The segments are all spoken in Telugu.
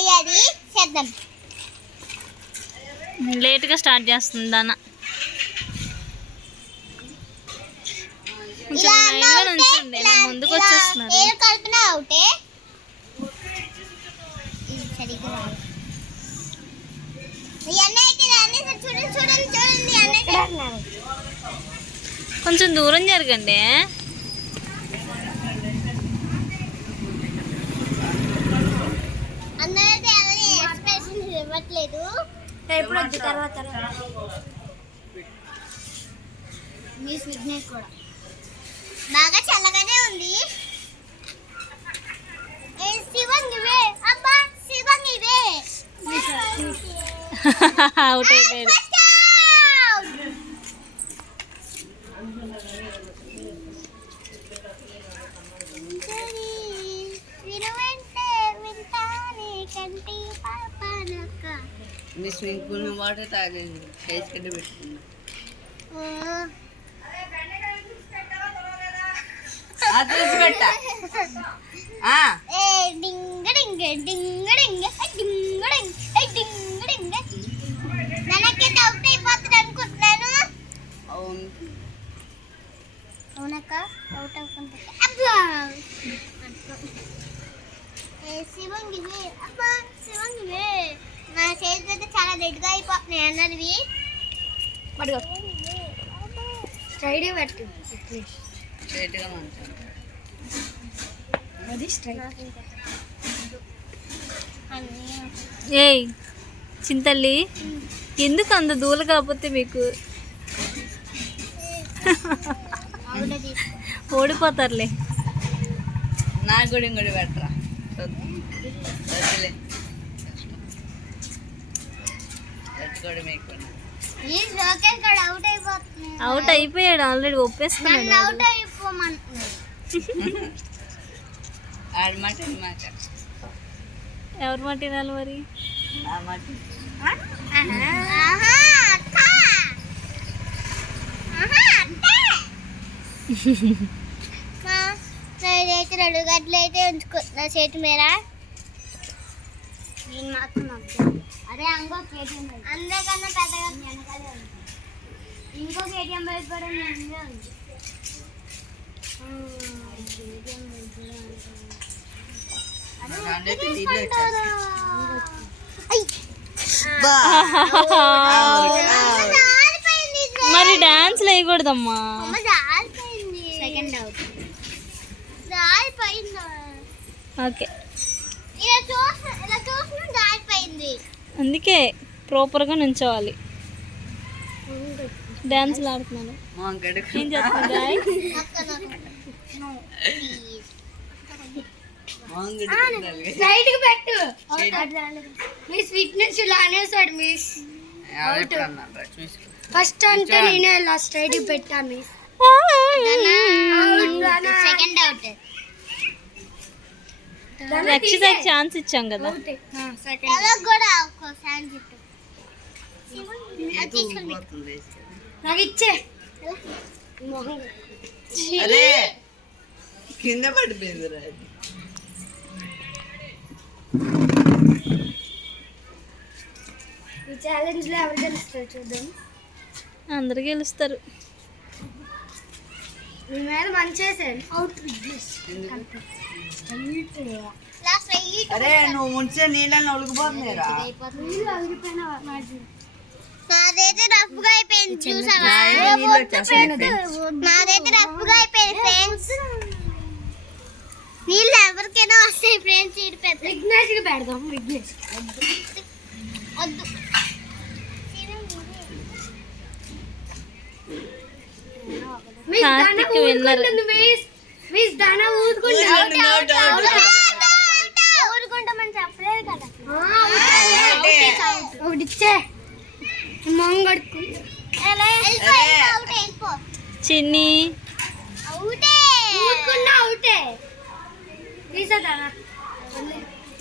అయ్యేది చేద్దాం. లేట్గా స్టార్ట్ చేస్తుంది దాన. కొంచెం లైన్గా నుంచండి, ఇలా ముందుకు వచ్చేస్తున్నారు. నేను కలిపిన అవుటే సరిగ్గా కొంచెం దూరం జరగండి. అందరైతే ఎక్స్ప్రెషన్ ఇవ్వట్లేదు. తర్వాత మీ సిగ్నల్ కూడా బాగా చల్లగానే ఉంది. శివంగివే అబ్బా శివంగివే అవుట్ అయిపోయాడు. మీ స్వింగ్ పూల్ వాటర్ తాగేది ఫేస్ కట్టి పెట్టుకున్నా. చూసి పెట్ట నాకైతే అవుట్ అయిపోతుంది అనుకుంటున్నాను. అవునక్క అవుట్ అవుతుంది. శివంగివే అబ్బా శివంగివే నా చేతులు అయితే చాలా దగ్గరగా అయిపోతున్నాయి అన్నది. స్ట్రైట్ పెట్టు స్ట్రైట్గా మంచిగా అది స్ట్రైట్. ఏయ్ చింతల్లి, ఎందుకు అంత దూల కాకపోతే మీకు ఓడిపోతారులే. నా గుడి ఇంకోటి పెట్టరా వదిలే పెట్టుకోవడం మీకు. అవుట్ అయిపోయాడు ఆల్రెడీ, ఒప్పేస్తున్నాడు. అవుట్ అయిపోమంటున్నాడు. ఆడమాట మాట ఎవరి మాట వినాలి మరి? నా మాట నేనైతే 2 గంటలు అయితే ఉంచుకుంటున్నా చేతి మీద. నేను మాత్రం అరే ఇంకో కేటీఎం అందరికన్నా పెద్దగా వెనకాలే ఉంది. ఇంకో కేటీఎం బైక్ కూడా ఉంది. మరి డాన్స్ వేయకూడదమ్మా. సెకండ్ అవుట్ ఓకే, అందుకే అందుకే ప్రాపర్గా నుంచోవాలి. డాన్స్లు ఆడుతున్నాను. ఏం చేస్తుంది? ఫస్ట్ అంటే నేనే ఇలా స్ట్రైట్ పెట్టా మిస్. సెకండ్ అవుట్ రక్షితకి ఛాన్స్ ఇచ్చాం కదా. నాకు ఇచ్చే అరే కింద పడిపోయింది. ఈ ఛాలెంజ్ లో ఎవరు గెలుస్తారు చూద్దాం. అందరు గెలుస్తారు. మీ మీద మంచేసాను. అరే నువ్వు ముంచే నీళ్ళని ఒలిగిపోతున్నాయిరా. నాదైతే రఫ్గా అయిపోయింది చూసావా? నాదైతే రఫ్గా అయిపోయింది ఫ్రెండ్స్. నీళ్ళు ఎవరికైనా వస్తాయి ఫ్రెండ్స్. విఘ్నేష్ కి పెడదాం. విఘ్నేష్ వద్దు. కార్తిక్ విన్నర్. ఊరుకుంటామని చెప్పలేదు కదా. ఒకటిచ్చే మొంగడుకు చిన్ని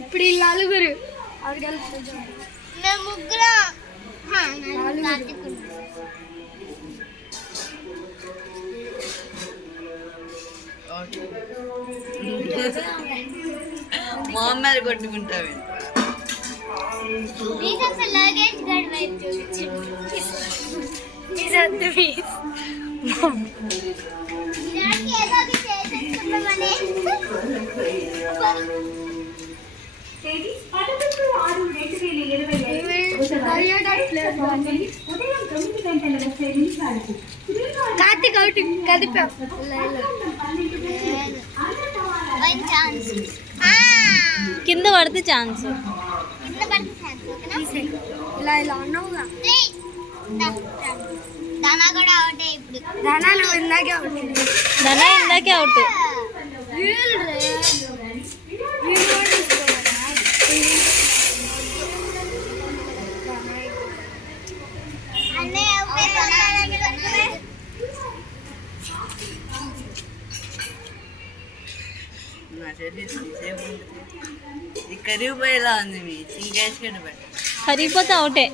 ఇప్పుడు ఈ నలుగురు మేము ముగ్గురు మొహమ్మద్ కొట్టుకుంటావేంటి? అసలు లగేజ్ గడ్ వైపు చూపించు. ఇలాంటి ఏదో ఒకటి చేసేసుకుందామని. కార్తీక్ అవుట్ కదిపాం. ఛాన్స్ కింద పడితే ఛాన్స్. కింద పడితే ఛాన్స్. ఇలా ఇలా అన్నావుగా. దానా కూడా అవుటే ఇప్పుడు. దానా నువ్వు ఇందాకే అవుట్. ధన ఇందాకే అవుట్. నా చెల్లి సేపు కరిగిపోయేలా ఉంది మీ ఇంకేసి కట్టి పెట్ట. కరిగిపోతే అవుటే.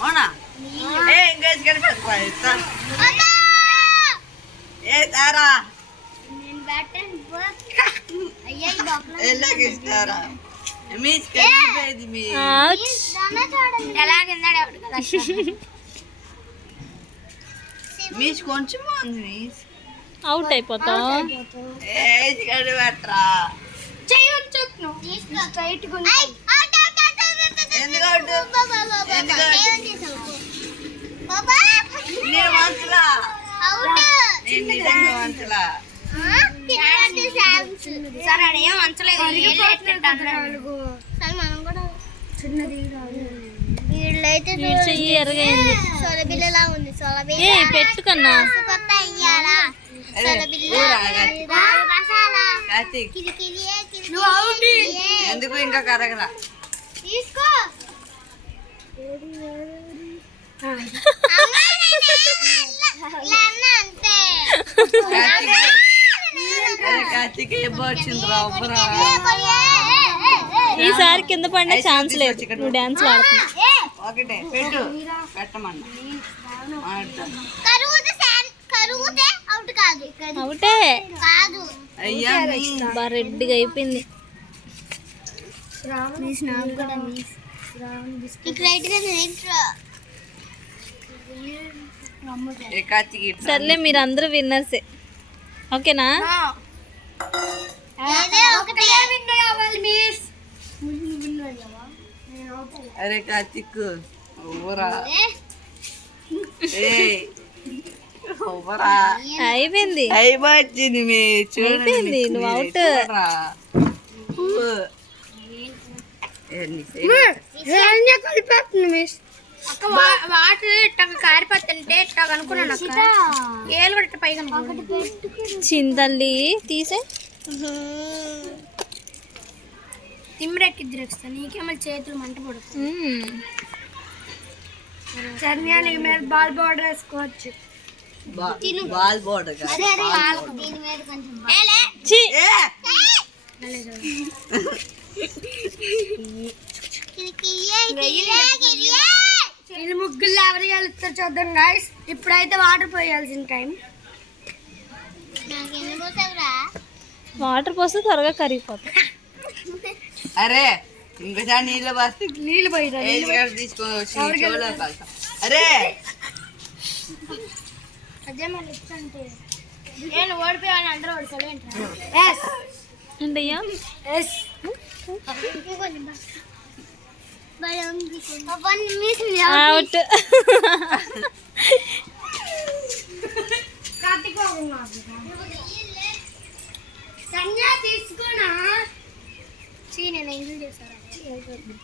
అవునా? ఏ ఇంకేసి కట్టి పెట్ట. ఏ తారా నేను బ్యాటన్ అయ్యా ఈ బాక్స్ ఎలాగిస్తారా? మీస్ కరిగిపోయేది మీ. అవుట్. దానా చూడండి ఎలా కిందడే అవుట్ కదా. మీస్ కొంచెం ఉంది మీస్. అవుట్ అయిపోతావు. ఏసి కట్టి పెట్టరా. చేయొచ్చు తీసుకో స్ట్రైట్ గా ఎందుకు అవుట్? ఎందుకు నేను వంచలా. నేను నిజంగా వంచలా. సరే అడేం వంచలేదు. మనం కూడా చిన్నది వీళ్ళైతే వీడి చెయ్యి ఎరగైంది. సొలబిల్లలా ఉంది. సొలబిల్ల ఏ పెట్టుకన్నా. కొత్త అయ్యాలా సొలబిల్ల మసాలా కార్తీక్ కిరికిరియే ఎందుకు ఇంకా కరగలా? తీసుకో. అంతే కార్తీక్ ఏ వచ్చింది రావురా. ఈసారి కింద పడిన ఛాన్స్ లేదు. నువ్వు డాన్స్ ఆడుతున్నావు. ఒకటే పెట్టు పెట్టమన్నా. కరుగుతే అవుట్ కాదు. అవుటే. కాదు అయ్యా బా రెడ్డిగా అయిపోయింది. ఏ కార్తీక్ ఇట్లా. సర్లే మీరు అందరూ విన్నర్సే. ఓకేనా? అరే కార్తీక్ ఊరా. ఏ ఊరా అయిపోయింది. అయిపోయింది మీ. అయిపోయింది. నువ్వు అవుట్. వాటర్ ఇట్లా కారిపోతుంటే ఇట్లా అనుకున్నాను. ఏలు కూడా ఇట్లా పైగా చింతల్లి తీసే. తిమ్మిరెక్కిద్దరు వస్తా. నీకేమో చేతులు మంట పడుతుంది. చర్యానికి మీద బాల్ బోర్డర్ వేసుకోవచ్చు. బాల్ బోర్డర్ ఛీ. వీళ్ళు ముగ్గులు ఎవరు వెళ్తారు చూద్దాం గాయస్. ఇప్పుడైతే వాటర్ పోయాల్సిన టైం. వాటర్ పోస్తే త్వరగా కరిగిపోతాయి. అరే ఇంకోసారి నీళ్ళు పోస్తే నీళ్ళు పోయిరా. తీసుకోవచ్చు. అరే అదే మళ్ళీ ఇచ్చంటే నేను ఓడిపోయాను. అందరూ ఓడిపోయాడు. ఏంటయ్యా? అవుట్. తీసుకోనా నేను ఎంజాయ్ చేశాను.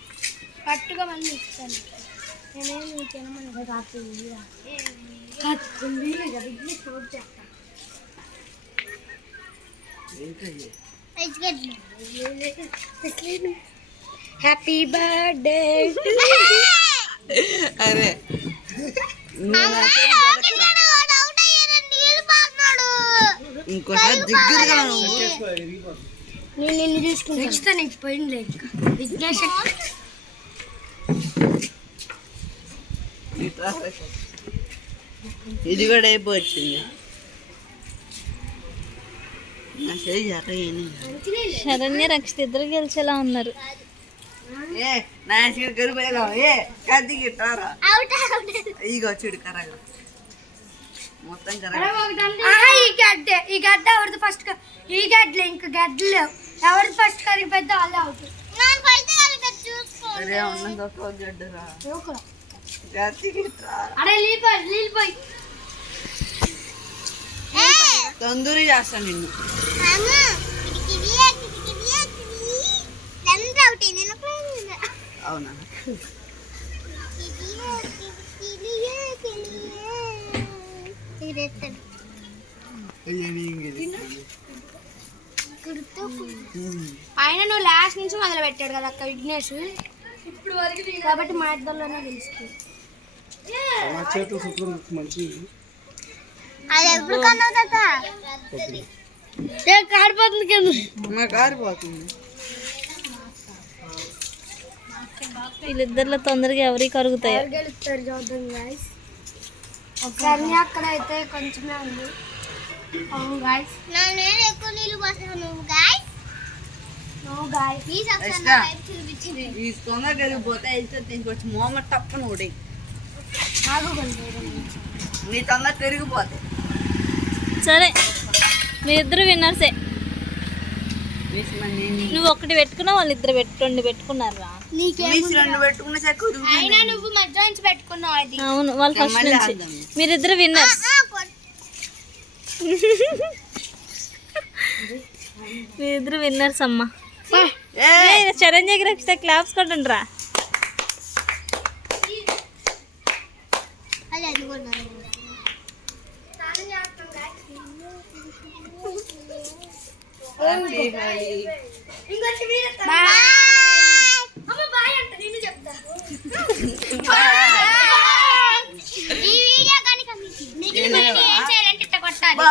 పట్టుగా మళ్ళీ ఇస్తాను. నేనేమి తినమని రాత్రి హ్యాపీ బర్త్డే. అరే ఇంకోసారి దగ్గరగా నేను నిన్ను చూసుకుంటాను. నీకు పోయింది విఘ్నేష్. ఇది కూడా అయిపోవచ్చింది. శరణ్య రక్షిత ఇద్దరు గెలిచేలా ఉన్నారు. ఏ నా సీడ్ కరిపోయా ఏ కత్తి గిట్టారా అవుట్ ఇగో చూడు కరగా మొత్తం కరగా ఈ గడ్డ ఎవరిది ఫస్ట్ ఈ గడ్డలు ఇంక గడ్డలు ఎవరిది ఫస్ట్ కరిగిపోద్ది వాళ్ళే అవుతుంది నేను పైతే కలిపి చూసుకో అరే ఉన్నది ఒక గడ్డరా కత్తి గిట్రా అరే నీళ్ళిపోయి తందూరి చేస్తాను నిన్ను అమ్మ కిడికిడియా ఎంత అవుట్ నేను అవునా ఆయన నువ్వు లాస్ట్ నుంచి మొదలు పెట్టాడు కదా అక్క విఘ్నేష్ ఇప్పుడు వరకు కాబట్టి మా ఇద్దరిలోనే గెలుస్తుంది అది ఎప్పుడు కన్నావు కాడిపోతుంది కింద మా కారిపోతుంది వీళ్ళిద్దరిలో తొందరగా ఎవరికి కరుగుతాయో. ఎవరు గెలుస్తారు చూద్దాం గాయస్ ఒకసారి అక్కడ అయితే కొంచెమే ఉంది అవును గాయస్ నేను ఎక్కువ నీళ్ళు పోసాను నువ్వు గాయస్ నువ్వు గాయస్ ఈ ఎక్స్ట్రా. సబ్స్క్రైబ్ చూపించింది ఈ తొందర కరిగిపోతే అయితే తీసుకొచ్చి మోమ తప్పన ఊడి నాకు కొంచెం నీ తొందర కరిగిపోతే సరే మీరిద్దరు విన్నర్సే. నువ్వు ఒకటి పెట్టుకున్నా వాళ్ళిద్దరు పెట్టుకున్నారా? రెండు పెట్టుకున్న చెక్కు అయినా నువ్వు మధ్య నుంచి పెట్టుకున్నావు అది అవును వాళ్ళు ఫస్ట్ మళ్ళీ నుంచి. ఆడదాం. మీరిద్దరు విన్నర్స్. మీరిద్దరు విన్నర్స్ అమ్మా. చిరంజీవి రక్షిత క్లాప్స్ కొట్టండి రా. అది అనుకున్నాను బాయ్ అంటే నేను చెప్తా ఈ వీడియో కానీ మీకు ఏం చేయాలంటే ఇట్ట కొట్టాలి